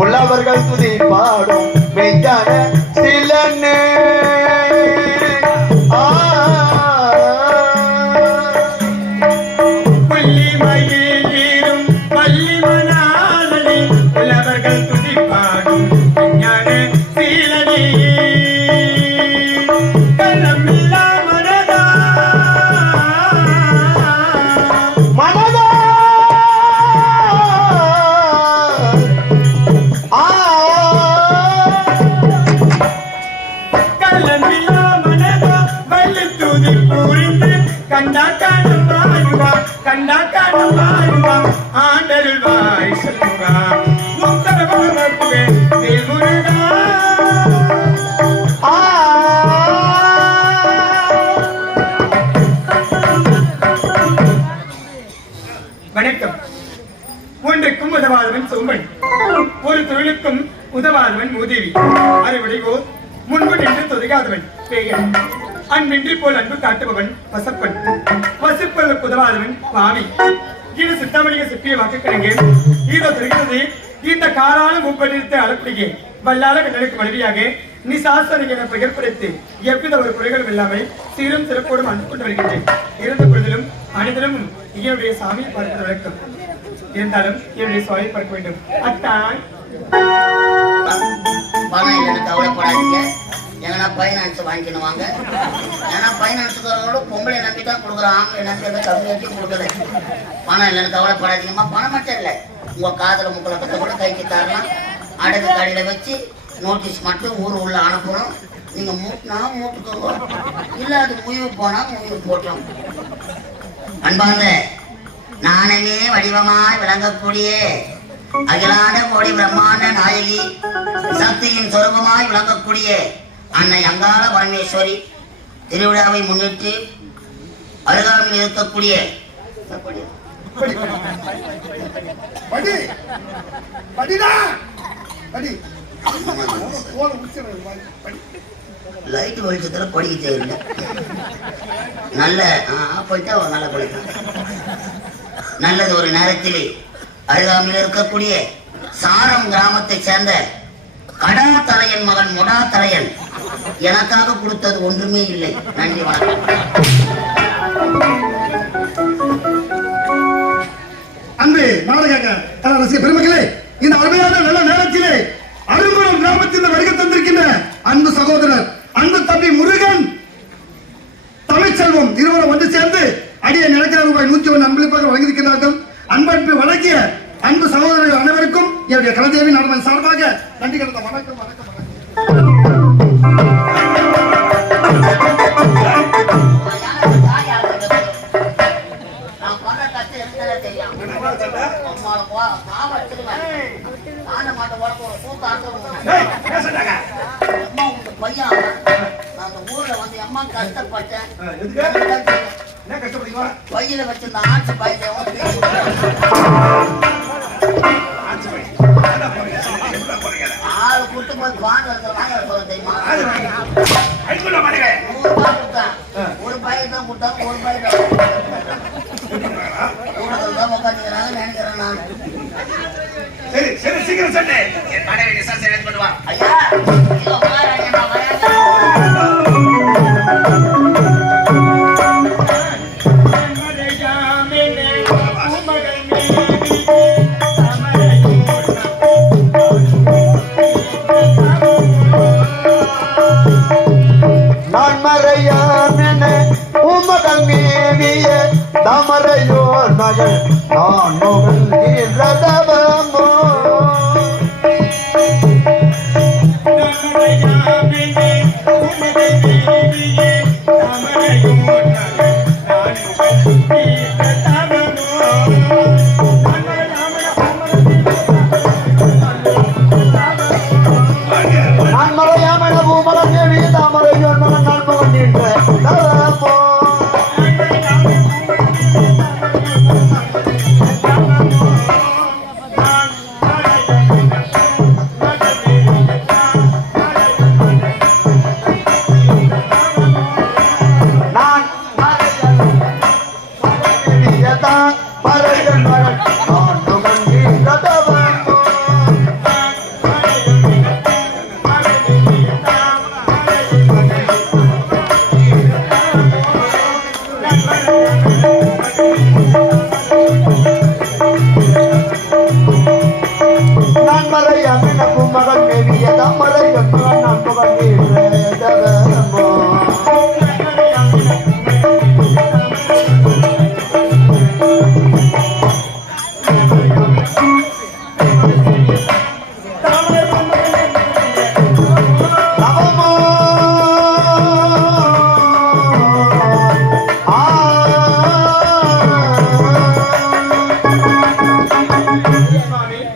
உள்ளவர்கள் துதி பாடும் மெய்ஞான சிலனே புள்ளிமயிலும் பள்ளிமனாலனே உள்ளவர்கள் துதி பாடும் மெய்ஞான சிலனே கள்ளமில்லா மனதா மனதா ஆண்டருள்வாய் செல்வா முத்தரவரப்புவே வேல்முருகா. வணக்கம். ஒன்றுக்கும் உதவாதவன் சோம்பன், ஒரு தொழிலுக்கும் உதவாதவன் உதவி, அறுவடைவோர் முன்பு நின்று தொதுகாதவன் பேயன், அன்பின்றி போல் அன்பு காட்டுபவன் வசப்பன், வசிப்பதற்கு உதவாதவன் பாவி. இது சித்தாமணிக சிப்பிய வாக்குக்கிழங்கு இதோ தெரிகிறது. இந்த காரான மூப்படித்து அழக்கூடிய வல்லால கண்ணனுக்கு மனைவியாக நீ சாஸ்திர பெயர் படைத்து எவ்வித ஒரு குறைகளும் இல்லாமல் சீரும் சிறப்போடும் அன்பு கொண்டு வருகின்றேன். இருந்த பொழுதிலும் அனைத்திலும் என்னுடைய சாமியை பார்ப்பது வழக்கம். இருந்தாலும் என்னுடைய சுவாமியை பார்க்க வேண்டும். அத்தான் கவலைப்படாதீங்க. எங்கன்னா பைனான்ஸ் வாங்கிக்கணும் வாங்க. ஏன்னா பைனான்ஸுக்கு பொம்பளை நம்பி தான் கொடுக்குறோம், ஆம்பளை நம்பி அதை கம்மியாட்டி கொடுக்கல. பணம் இல்லைன்னு கவலைப்படாதீங்கம்மா. பணம் மட்டும் இல்லை, உங்க காதல முக்கலக்கத்தை கூட கைக்கு தரலாம். அடகு கடையில வச்சு நோட்டீஸ் மட்டும் ஊர் உள்ள அனுப்புறோம். நீங்க மூட்டினா மூட்டுக்கோங்க, இல்ல அது முயவு போனா முயவு போட்டோம். அன்பார்ந்த நானமே வடிவமாய் விளங்கக்கூடிய அகிலாண்ட கோடி பிரம்மாண்ட நாயகி சக்தியின் சொரூபமாய் விளங்கக்கூடிய அன்னை அங்காள பரமேஸ்வரி திருவிழாவை முன்னிட்டு அருகாமையில் இருக்கக்கூடிய லைட் வெளிச்சத்துல படிக்க தெரியல. நல்ல போயிட்டா நல்ல படிக்கும். நல்லது ஒரு நேரத்தில் அருகாமையில் இருக்கக்கூடிய சாரம் கிராமத்தை சேர்ந்த கடா தலையன் மகன் முடா தலையன் எனக்காக கொடுத்தது ஒன்றுமே இல்லை. நன்றி, வணக்கம். அன்பு நாடக ரசிக பெருமக்களே, இந்த அருமையான நல்ல நேரத்திலே சகோதரர் அன்பு தம்பி முருகன் தமிழ்ச்செல்வம் இருவரும் ஒன்று சேர்ந்து அடிய நிலக்கிற ரூபாய் 101 அன்பளிப்பாக வழங்கியிருக்கிறார்கள். அன்பளிப்பு வழங்கிய அன்பு சகோதரர்கள் அனைவருக்கும் என்னுடைய கலதேவி நாடகம் சார்பாக நன்றி கலந்த வணக்கம் வணக்கம் கஷ்டப்பட்டேன் பையில வச்சிருந்த ஆட்சி பையில ஆளு கூட்டு போய் பாண்டு வாங்க சொல்ல தெரியுமா? 100 ரூபாய் கொடுத்தேன். ஒரு பையன் தான் கொடுத்தாங்க, ஒரு பையன் தான் உட்காந்துக்கிறாங்க நினைக்கிறேன் நான். சரி சரி சீக்கிரம் சொல்லு. என் மனைவி விசாரிச்சு எடுத்து கொண்டு வா. ஐயா இதோ பாருங்க நான் வரேன். நான் மறையாமென உமகள் மேவிய தாமரையோர் மகள் நான் முகல்